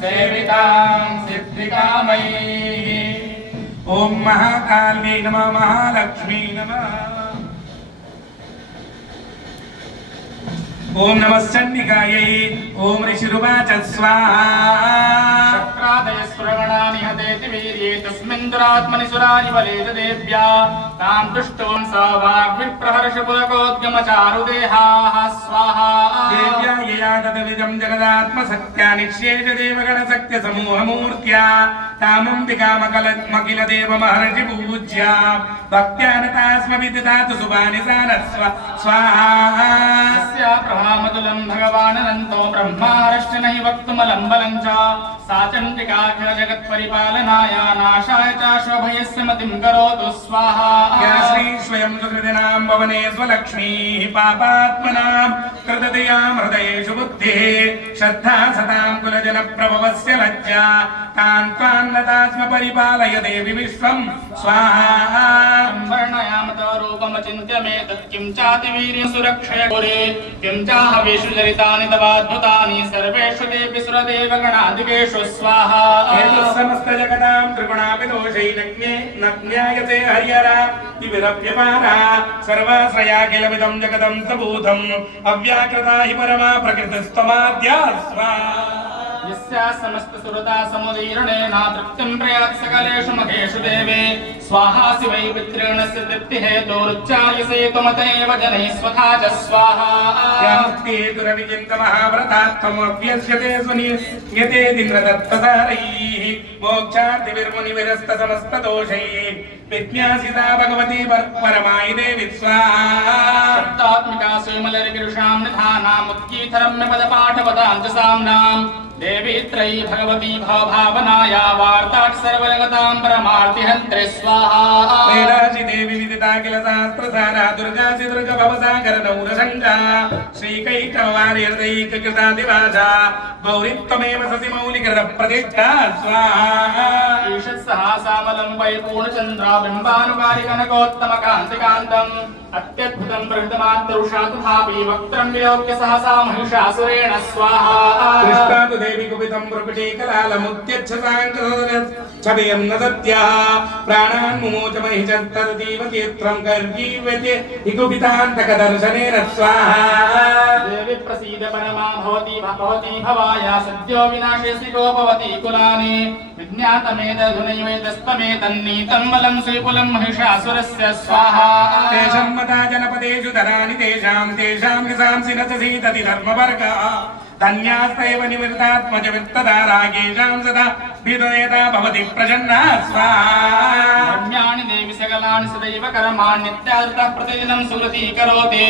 सेवितां सिद्धिकामैः। ओम महाकाल्यै नमः महालक्ष्मी नमः। ओम नमः चण्डिकायै। ओम ऋषिरुवाच स्वाहा। शक्रादयस्प्रगणानि हतेति वीर्ये तस्मिन् दुरात्मनि सुरानि बलेज देव्या तां दुष्टों सा वाग्विप्रहर्षपुलकोद्गमचारुदेहाः स्वाहा। देव्या यया तदविदं जगदात्मसत्या निश्येष देवगणशक्त्यसमूहमूर्त्या तामम्बिकामखिलदेवमहर्षि पूज्या भक्त्या नतास्मविदितातु सुभानि सारस्व स्वाहा। प्रभामतुलं भगवानन्तो ब्रह्मारश्च नहि वक्तुमलं बलं च सा चण्डिकाखिलजगत्परिपालनाय नाशाय च शोभयस्य मतिं करोतु स्वाहा। या श्री स्वयं सुकृतिनां भवने स्वलक्ष्मीः पापात्मनां कृतदयां हृदयेषु बुद्धिः श्रद्धा सतां कुलजनप्रभवस्य लज्जा तान् त्वान्नतास्म परिपालय देवि विश्वं स्वाहा। वर्णयामतो रूपमचिन्त्यमेतत् किं चातिवीर्यसुरक्षय पुरे किं चाहवेषु चरितानि तवाद्भुतानि सर्वेषु देवि सुरदेवगणाधिकेषु स्वाहा। समस्त जगतां त्रिगुणापिदोषैर्नज्ञे न ज्ञायते हरिहरा विरप्यपारा सर्वाश्रयाखिलमिदं जगदं सबूतम् अव्याकृता हि परमा प्रकृतिस्तमाद्या स्वाहा। यस्या समस्त सुरता समुदीर्णेन तृप्तिं प्रयाति सकलेषु महेषु देवे स्वाहा शिवै पितॄणस्य तृप्तिहेतोरुच्चार्यसे त्वमतैव जनैः स्वथा च स्वाहा। या मुक्तिहेतुरविचिन्तमहाव्रतात्ममभ्यस्यते सुनियते दिन्द्रदत्तधारैः मोक्षार्थिविर्मुनिविरस्तसमस्तदोषैः विज्ञासिता भगवती परमायि देवि स्वाहा। शब्दात्मिका सुमलरिपुरुषां निधानामुत्कीथरम्यपदपाठपदां च साम्नां देवी त्रयी भगवती भवभावनाया वार्ताट् सर्वजगतां परमार्तिहन्त्रे स्वाहा। वेदासि देवी विदिता किल शास्त्रसारा दुर्गासि दुर्गभवसागर नौरशङ्का श्रीकैकवार्यदैककृतादिवासा गौरी त्वमेव ससि मौलिकृतप्रतिष्ठा स्वाहा। ईषत्सहासामलं वैपूर्णचन्द्रा बिम्बानुकारि कनकोत्तमकान्तिकान्तम् अत्यद्भुतं प्रकृतमात्तरुषा तथापि वक्त्रं विलोक्य सहसा महिषासुरेण स्वाहा। दृष्टातु देवी कुपितं प्रकटीकलालमुत्यच्छसाङ्कछवेयं न सत्याः प्राणान् मुमोच महिषस्तदतीव तीर्थं गर्जीव्यते हि कुपितान्तकदर्शनेन स्वाहा। देवी प्रसीद परमा भवती भवाया सद्यो विनाशेऽसि गोपवती कुलानि विज्ञातमेतधुनैवेतस्तमेतन्नीतं बलं श्रीकुलं महिषासुरस्य स्वाहा। मता जनपदेषु धरानि तेषां निशांसि नचसि तति धर्मवर्गः धन्यास्तैव निवृत्तात्मजवित्तधारागेषां सदा विदयता भवति प्रसन्ना स्वाहा। रम्याणि देवि सकलानि सदैव कर्माण्यत्यादृतः प्रतिदिनं सुकृती करोति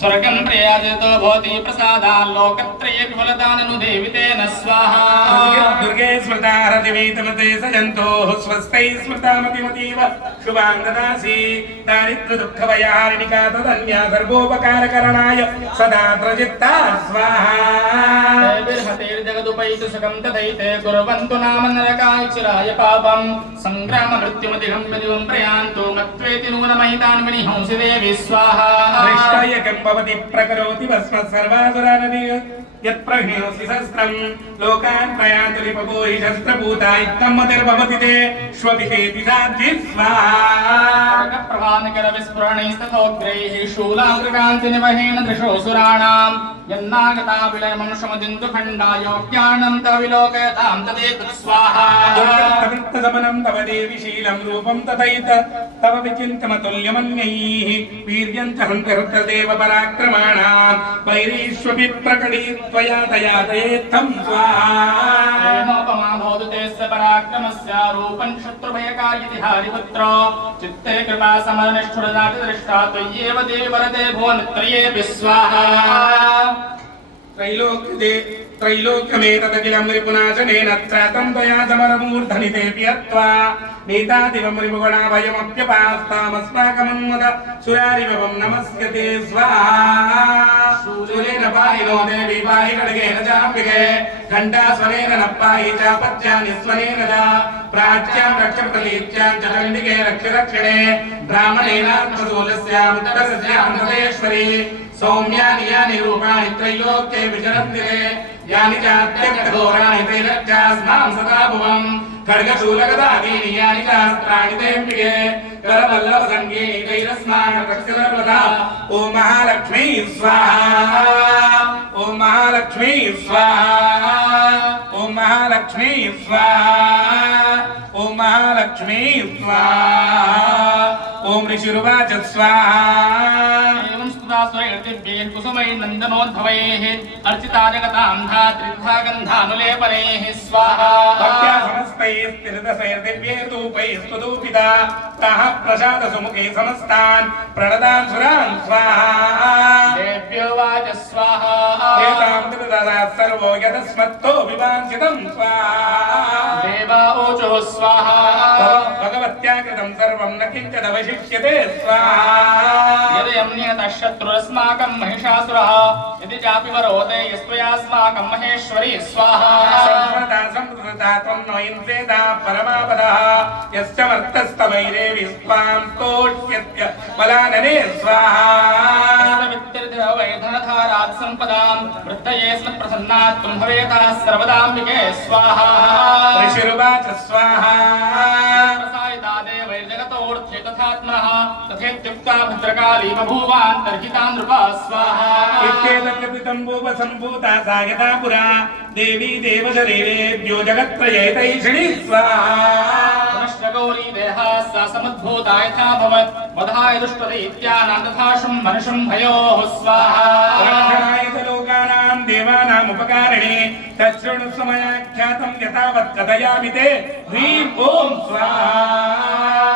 स्वर्गं प्रयाजतो भवति प्रसादात् लोकत्रये विफलताननु देवि तेन स्वाहा। दुर्गे स्मृता रतिवीतमते सजन्तोः स्वस्तैः स्मृतामतिमतीव शुभां ददासि दारिद्र्यदुःखभयहारिणिका तदन्या सर्वोपकारकरणाय सदा प्रचित्ता स्वाहा। जगदुपैतु सुखं तथैते कुर्वन्तु नाम नरकाय चिराय पापं संग्राम मृत्युमधिगं विदिवं प्रयान्तु मत्वेति नूनमहितान् विनिहंसि देवि स्वाहा। दृष्टाय किं भवति प्रकरोति भस्मत् सर्वासुरानदि यत्प्रह्णोऽसि शस्त्रं लोकान् प्रयान्तु रिपवो हि शस्त्रभूता इत्थं मतिर्भवति ते श्वपितेति साध्यै स्वाहा। प्रभानिकरविस्फुरणैस्तथोग्रैः शूलाग्रकान्तिनिवहेन दृशोऽसुराणां यन्नागता विलयमं शमदिन्तु खण्डायोग्यानं तव विलोकयतां तदेतत् स्वाहा। दुर्गतवृत्तसमनं तव देवि शीलं रूपं तथैत तव विचिन्तमतुल्यमन्यैः वीर्यं च हन्तहृतदेव पराक्रमाणां वैरीष्वपि प्रकटी त्वया तयातयेत्थं स्वाहा। नोपमा भवतु तेस्य पराक्रमस्य रूपं शत्रुभयकार्यति हरिपुत्र चित्ते कृपा समरनिष्ठुरदाति दृष्टा त्वय्येव देवि वरदे भुवनत्रयेऽपि स्वाहा। त्रैलोक्यमेतदखिलं रिपुनाशनेन त्रातं त्वया समरमूर्धनि तेऽपि हत्वा नीतादिवं रिपुगणाभयमप्यपास्तामस्माकमन्मद सुरारिवं नमस्यते स्वाहा। शूलेन पाहि नो देवी पाहि खड्गेन चाम्बिके घण्टास्वनेन न पाहि चापत्यानि स्वनेन च प्राच्यां रक्ष प्रतीच्यां च चण्डिके रक्ष रक्षणे ब्राह्मणेनात्मशूलस्यां उत्तरस्यां नदेश्वरी सौम्यानि यानि रूपाणि त्रैलोक्ये विचरन्ति ते यानि चात्यर्थघोराणि त्रैलक्ष्यास्मां सदा भुवम् खड्गशूलगदादीनि यानि चास्त्राणि तेऽम्बिके करवल्लभसङ्गीनि तैरस्माकटक्षसर्वदा ॐ महालक्ष्मी स्वाहा ॐ महालक्ष्मी स्वाहा ॐ महालक्ष्मी स्वाहा ॐ महालक्ष्मी स्वाहा ॐ ऋषिरुवाच स्वाहा सुरेर्दिव्यैः कुसुमैर्नन्दनोद्भवैः अर्चिता जगतां धात्रिद्धा गन्धानुलेपनैः स्वाहा भक्त्या समस्तैस्तिरदशैर्दिव्यैर्धूपैस्तुधूपिता ताः प्रसादसुमुखे समस्तान् प्रणदान् सुरान् स्वाहा देव्यो वाच स्वाहा एतां ददात् सर्वो यदस्मत्तो विवाञ्छितं स्वाहा देवा ऊचो स्वाहा भगवत्या कृतं सर्वं न किञ्चिदवशिष्यते स्वाहा यदयं नियतः शत्रुरस्माकं महिषासुरः यदि चापि वरोते यस्त्वयास्माकं महेश्वरी स्वाहा सर्वदा संवृता त्वं नो इंसेदा परमापदः यश्च वर्तस्तवैरे विस्वां स्तोष्यत्य बलानने स्वाहा वैधनधारात् सम्पदां वृद्धये स्मत्प्रसन्नात् त्वं भवेतः सर्वदाम्बिके स्वाहा ऋषिरुवाच स्वाहा प्रसादिता देवैर्जगतोऽर्थे तथात्मनः तथेत्युक्ता भद्रकाली बभूवान्तर्हिता नृपा स्वाहा इत्येतद्यपितम्बूपसम्भूता सायता पुरा देवी देवशरीरेभ्यो जगत्त्रयैतैषिणी स्वाहा गौरी देहा सा समुद्भूता यथा भवत् वधाय दुष्टदैत्यानां तथा शुम्भयोः स्वाहा रक्षणाय च लोकानां देवानाम् उपकारिणे तच्छृणुस्व मया ख्यातं यथावत् कथयामि ते ह्रीं ॐ स्वाहा